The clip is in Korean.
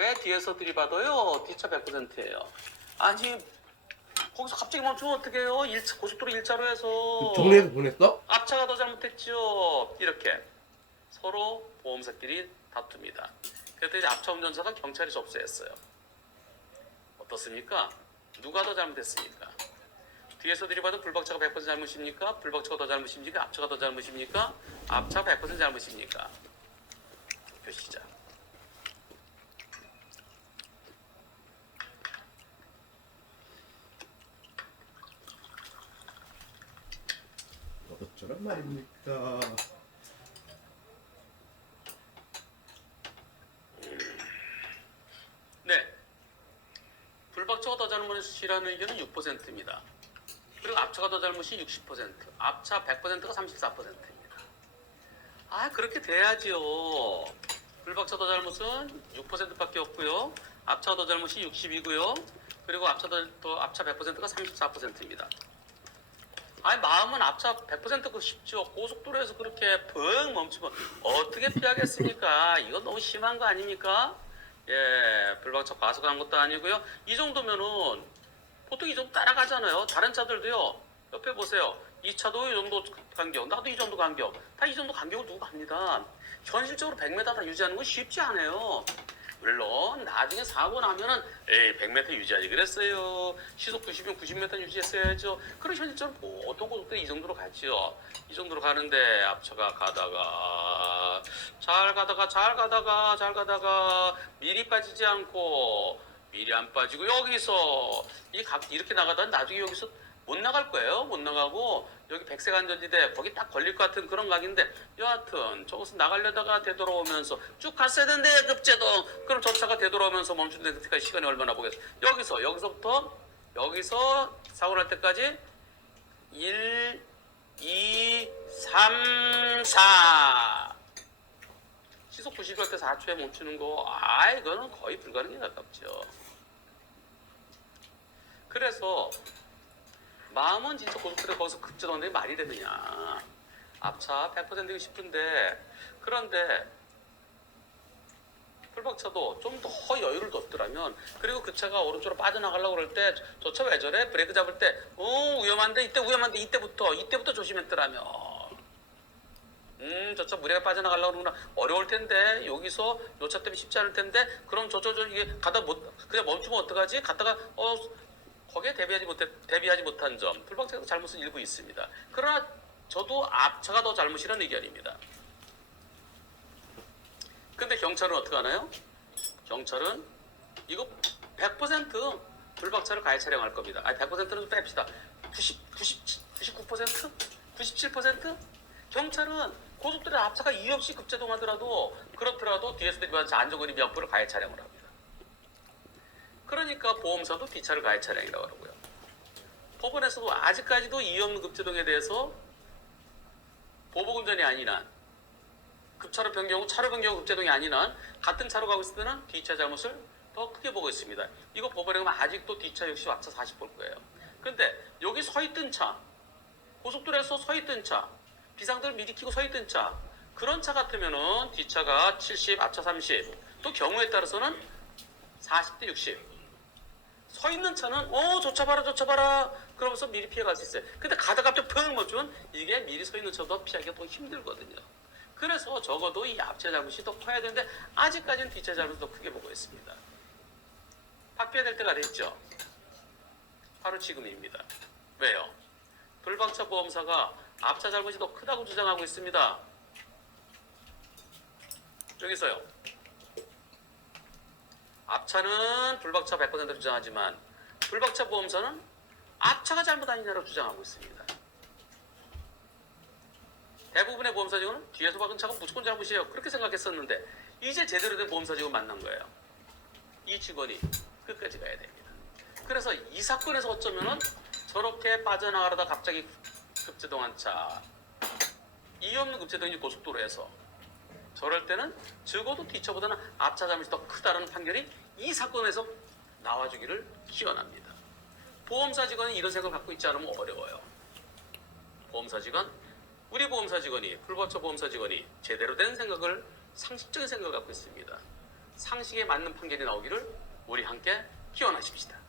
왜 뒤에서 들이받아요? 뒷차 100%예요. 아니 거기서 갑자기 멈추면 어떡해요? 고속도로 일자로에서 정리해서 보냈어? 앞차가 더 잘못했죠. 이렇게 서로 보험사끼리 다툽니다. 그랬더니 앞차 운전사가 경찰에 접수했어요. 어떻습니까? 누가 더 잘못했습니까? 뒤에서 들이받은 불박차가 100% 잘못입니까? 불박차가 더 잘못입니까? 앞차가 더 잘못입니까? 앞차가 100% 잘못입니까? 표시자. 어쩌란 말입니까? 네. 불박차가 더 잘못이라는 의견은 6%입니다. 그리고 앞차가 더 잘못이 60%, 앞차 100%가 34%입니다. 아, 그렇게 돼야지요. 불박차 더 잘못은 6%밖에 없고요. 앞차가 더 잘못이 60이고요. 그리고 앞차 100%가 34%입니다. 아니, 마음은 앞차 100%가 쉽죠. 고속도로에서 그렇게 펑 멈추면 어떻게 피하겠습니까? 이건 너무 심한 거 아닙니까? 예, 불박차 과속한 것도 아니고요. 이 정도면은 보통 이 정도 따라가잖아요. 다른 차들도요. 옆에 보세요. 이 차도 이 정도 간격, 나도 이 정도 간격. 다 이 정도 간격을 두고 갑니다. 현실적으로 100m 다 유지하는 건 쉽지 않아요. 물론 나중에 사고 나면은 100m 유지하지 그랬어요. 시속 90이면 90m 유지했어야죠. 그런 현실적으로 보통 고속도로 이 정도로 가죠. 이 정도로 가는데 앞차가 가다가 잘 가다가 미리 빠지지 않고 미리 안 빠지고 여기서 이렇게 나가다가 나중에 여기서 못 나갈 거예요. 못 나가고 여기 백색 안전지대 거기 딱 걸릴 것 같은 그런 각인데 여하튼 저것은 나가려다가 되돌아오면서 쭉 갔어야 되는데 급제동 그럼 저 차가 되돌아오면서 멈춘 데까지 시간이 얼마나 보겠어. 여기서부터 여기서 사고 날 때까지 1, 2, 3, 4 시속 90일 때 4초에 멈추는 거 이거는 거의 불가능에 가깝죠. 그래서 마음은 진짜 고속도로에 거기서 급제동하는 게 말이 되느냐. 앞차 100%이고 싶은데 그런데 풀박차도 좀 더 여유를 뒀더라면 그리고 그 차가 오른쪽으로 빠져나가려고 그럴 때 저 차 왜 저래? 브레이크 잡을 때 위험한데 이때부터 조심했더라면 저 차 무리하게 빠져나가려고 그러구나. 어려울 텐데 여기서 요 차 때문에 쉽지 않을 텐데 그럼 이게 가다 그냥 멈추면 어떡하지? 갔다가 거기에 대비하지 못한 점, 불박차가 잘못은 일부 있습니다. 그러나 저도 앞차가 더 잘못이라는 의견입니다. 근데 경찰은 어떻게 하나요? 경찰은 이거 100% 불박차를 가해 촬영할 겁니다. 100%는 좀 뺍시다. 99%? 97%? 경찰은 고속도로에 앞차가 이유 없이 급제동하더라도 그렇더라도 뒤에서 들이받은 안전거리 위반부를 가해 촬영을 합니다. 그러니까 보험사도 뒷차를 가해 차량이라고 하고요. 법원에서도 아직까지도 이유 없는 급제동에 대해서 보복운전이 아닌 한 차로 변경 급제동이 아닌 한 같은 차로 가고 있을 때는 뒷차 잘못을 더 크게 보고 있습니다. 이거 법원에 가면 아직도 뒷차 역시 앞차 40 볼 거예요. 근데 여기 서있던 차, 고속도로에서 서있던 차, 비상등을 미리 켜고 서있던 차 그런 차 같으면은 뒷차가 70, 앞차 30, 또 경우에 따라서는 40대 60 서 있는 차는 저 차 봐라 그러면서 미리 피해갈 수 있어요. 근데 가다가 갑자기 펑 멈추면 이게 미리 서 있는 차도 피하기가 더 힘들거든요. 그래서 적어도 이 앞차 잘못이 더 커야 되는데 아직까지는 뒷차 잘못을 더 크게 보고 있습니다. 바뀌어야 될 때가 됐죠. 바로 지금입니다. 왜요? 불박차 보험사가 앞차 잘못이 더 크다고 주장하고 있습니다. 여기서요. 앞차는 불박차 100% 주장하지만 불박차 보험사는 앞차가 잘못 아니냐고 주장하고 있습니다. 대부분의 보험사 직원은 뒤에서 박은 차가 무조건 잘못이에요. 그렇게 생각했었는데 이제 제대로 된 보험사 직원 만난 거예요. 이 직원이 끝까지 가야 됩니다. 그래서 이 사건에서 어쩌면은 저렇게 빠져나가려다 갑자기 급제동한 차, 이유 없는 급제동이 고속도로에서 저럴 때는 적어도 뒷차보다는 앞차 잘못이 더 크다는 판결이 이 사건에서 나와주기를 기원합니다. 보험사 직원이 이런 생각을 갖고 있지 않으면 어려워요. 우리 보험사 직원이, 불법차 보험사 직원이 제대로 된 생각을, 상식적인 생각을 갖고 있습니다. 상식에 맞는 판결이 나오기를 우리 함께 기원하십시다.